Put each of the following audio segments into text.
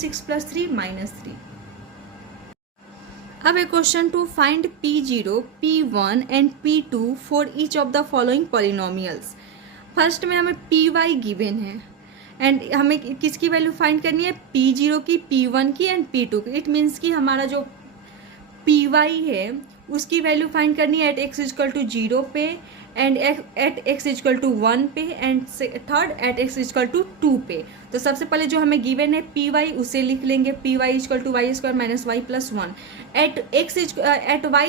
6 + 3 -3। अब a question to find P0, P1 and P2 for each of the following polynomials। First में हमें Py given है and हमें किसकी वैल्यू फाइंड करनी है, P0 की, P1 की एंड P2 की। इट मीन्स कि हमारा जो Py है उसकी वैल्यू फाइंड करनी है एट x = 0 पे एंड एट x = 1 पे एंड थर्ड एट x = 2 पे। तो सबसे पहले जो हमें गिवन है Py उसे लिख लेंगे, Py = y² - y + 1। Eight y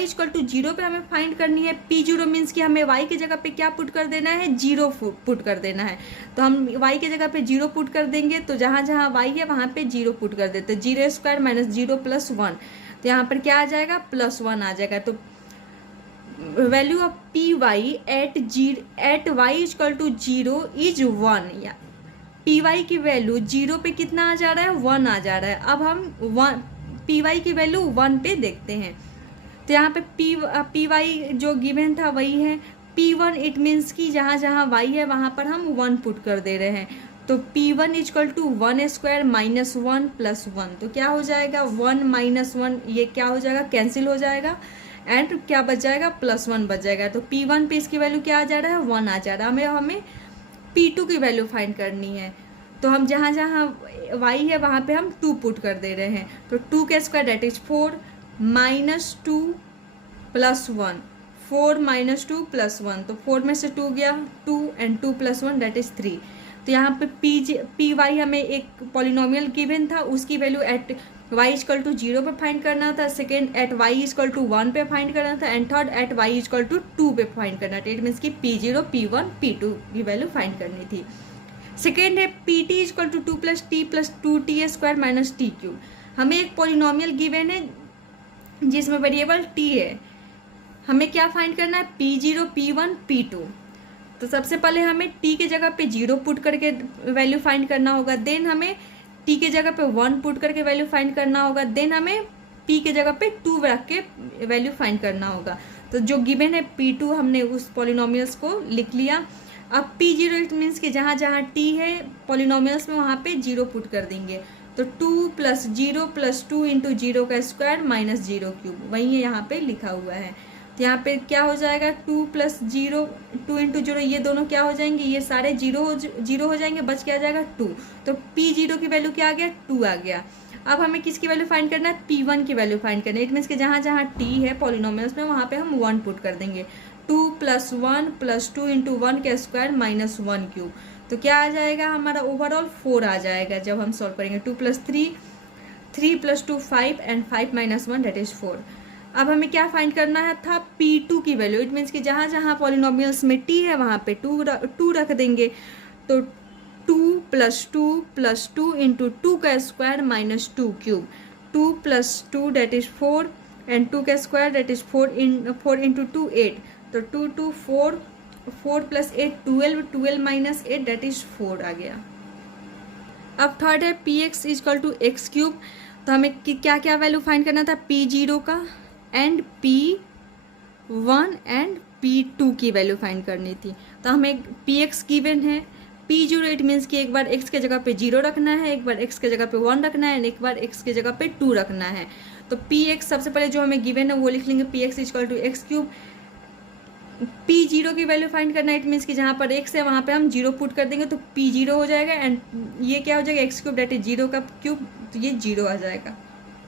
= 0 पे हमें फाइंड करनी है P0 मीन्स कि हमें y की जगह पे क्या पुट कर देना है, 0 पुट कर देना है। तो हम y की जगह पे 0 पुट कर देंगे, तो जहाँ जहाँ y है वहाँ पे 0 पुट कर देते हैं। 0² - 0 + 1, तो यहाँ पर क्या आ जाएगा, +1 आ जाएगा। तो value of Py at y = 0 is 1। या Py की वैल्यू 0 पे कितना आ जा रहा है, 1 आ जा रहा है। अब हम Py की वैल्यू 1 पे देखते हैं। तो यहाँ पे Py जो गिवन था वही है। P1 इट मीन्स कि जहाँ जहाँ y है वहाँ पर हम 1 पुट कर दे रहे हैं। तो P1 = 1² - 1 + 1, तो क्या हो जाएगा, 1 - 1, ये क्या हो जाएगा, कैंसिल हो जाएगा एंड क्या बच जाएगा, +1 बच जाएगा। तो P1 पे इसकी वैल्यू क्या आ जा रहा है, 1 आ जा रहा है। हमें P2 की वैल्यू फाइंड करनी है। तो हम जहाँ जहाँ y है वहाँ पे हम 2 पुट कर दे रहे हैं। तो 2² दैट इज 4 - 2 + 1, 4 - 2 + 1, तो 4 में से 2 गया 2 एंड 2 + 1 दैट इज 3। तो यहाँ पे Py हमें एक पॉलिनोमियल गिवन था, उसकी वैल्यू एट y = 0 पे फाइंड करना था, सेकेंड एट y = 1 पे फाइंड करना था एंड थर्ड एट y = 2 पे फाइंड करना था। इट मीन्स कि P0, P1, P2 की वैल्यू फाइंड करनी थी। सेकेंड है Pt = 2 + t + 2t² - t³। हमें एक पॉलिनोमियल गिवन है जिसमें वेरिएबल t है, हमें क्या फाइंड करना है, P0, P1, P2। तो सबसे पहले हमें t के जगह पे 0 पुट करके वैल्यू फाइंड करना होगा, देन हमें t के जगह पे 1 पुट करके वैल्यू फाइंड करना होगा, देन हमें p के जगह पे 2 रख के वैल्यू फाइंड करना होगा। तो जो गिवन है P2 हमने उस पॉलिनोमियल्स को लिख लिया। अब P0 इट मीन्स कि जहाँ जहाँ t है पॉलिनोमियल्स में वहाँ पे 0 पुट कर देंगे। तो 2 + 0 + 2 × 0² - 0³ वही है यहाँ पे लिखा हुआ है। तो यहाँ पे क्या हो जाएगा, 2 + 0 2 × 0, ये दोनों क्या हो जाएंगे, ये सारे 0 हो जाएंगे, बच क्या जाएगा 2। तो P0 की वैल्यू क्या आ गया, 2 आ गया। अब हमें किसकी वैल्यू फाइंड करना है, P1 की वैल्यू फाइंड करना है। इट मीन्स कि जहाँ जहाँ t है पॉलिनोमियल्स में वहाँ पे हम 1 पुट कर देंगे। 2 + 1 + 2 × 1² - 1³। तो क्या आ जाएगा, हमारा ओवरऑल 4 आ जाएगा जब हम सॉल्व करेंगे। 2 + 3 3 + 2 5 एंड 5 - 1 दैट इज 4। अब हमें क्या फाइंड करना है था, P2 की वैल्यू। इट मीन्स कि जहाँ जहाँ पॉलिनोमियल्स में t है वहाँ पे 2 रख देंगे। तो 2 + 2 + 2 × 2² - 2³। 2 + 2 that is 4 and 2² that is 4 × 2 8। तो 2 2 4 4 + 8 12 12 - 8 दैट इज 4 आ गया। अब थर्ड है Px = x³। तो हमें क्या क्या वैल्यू फाइंड करना था, P0 का एंड P1 एंड P2 की वैल्यू फाइंड करनी थी। तो हमें Px गिवन है, P0 इट मीन्स कि एक बार x के जगह पे 0 रखना है, एक बार x के जगह पे 1 रखना है, एक बार x के जगह पे 2 रखना है। तो Px सबसे पहले जो हमें गिवन है वो लिख लेंगे, Px = x³। P0 की वैल्यू फाइंड करना है, इट मीन्स कि जहाँ पर x है वहाँ पे हम 0 पुट कर देंगे तो P0 हो जाएगा एंड ये क्या हो जाएगा, x³ दैट इज 0 का क्यूब, तो ये 0 आ जाएगा।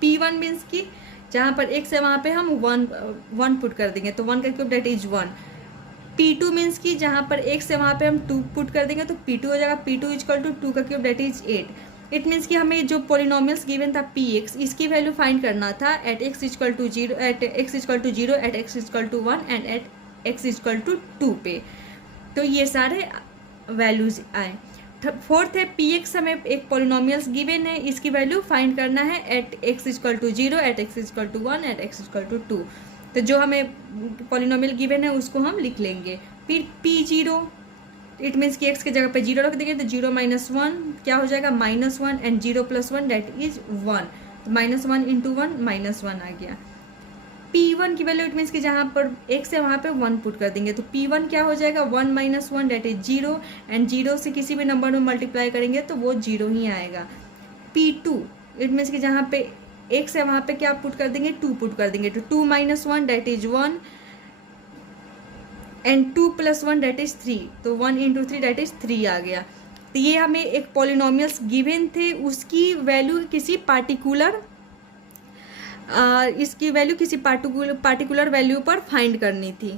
P1 मीन्स कि जहाँ पर x है वहाँ पे हम 1 पुट कर देंगे, तो 1 का cube that is 1। P2 means कि जहाँ पर x है वहाँ पे हम 2 पुट कर देंगे तो P2 हो जाएगा। P2 = 2 का cube that is 8। It means कि हमें जो पॉलिनोमियल्स गिवन था Px, इसकी वैल्यू फाइंड करना था at x = 0 at x = 1 and at x = 2 पे। तो ये सारे वैल्यूज आए। फोर्थ है Px, हमें एक पॉलिनोमियल्स गिवन है, इसकी वैल्यू फाइंड करना है at x = 0 at x = 1 at x = 2। तो जो हमें पॉलिनोमियल गिवन है उसको हम लिख लेंगे। फिर P0 इट मीन्स कि x के जगह पे 0 रख देंगे तो 0 - 1 क्या हो जाएगा, -1 एंड 0 + 1 दैट इज 1। तो -1 × 1 -1 आ गया। P1 की वैल्यू इट मीन्स कि जहाँ पर x है वहाँ पे 1 पुट कर देंगे तो P1 क्या हो जाएगा, 1 - 1 दैट इज 0 एंड 0 से किसी भी नंबर में मल्टीप्लाई करेंगे तो वो 0 ही आएगा। P2 इट मीन्स कि जहाँ पे x है वहाँ पे क्या पुट कर देंगे, 2 पुट कर देंगे, तो 2 - 1 that is 1 and 2 + 1 that is 3, तो 1 × 3 दैट इज 3 आ गया। तो ये हमें एक पॉलिनोमियल्स गिवन थे, उसकी वैल्यू किसी पार्टिकुलर इसकी वैल्यू किसी पार्टिकुलर वैल्यू पर फाइंड करनी थी।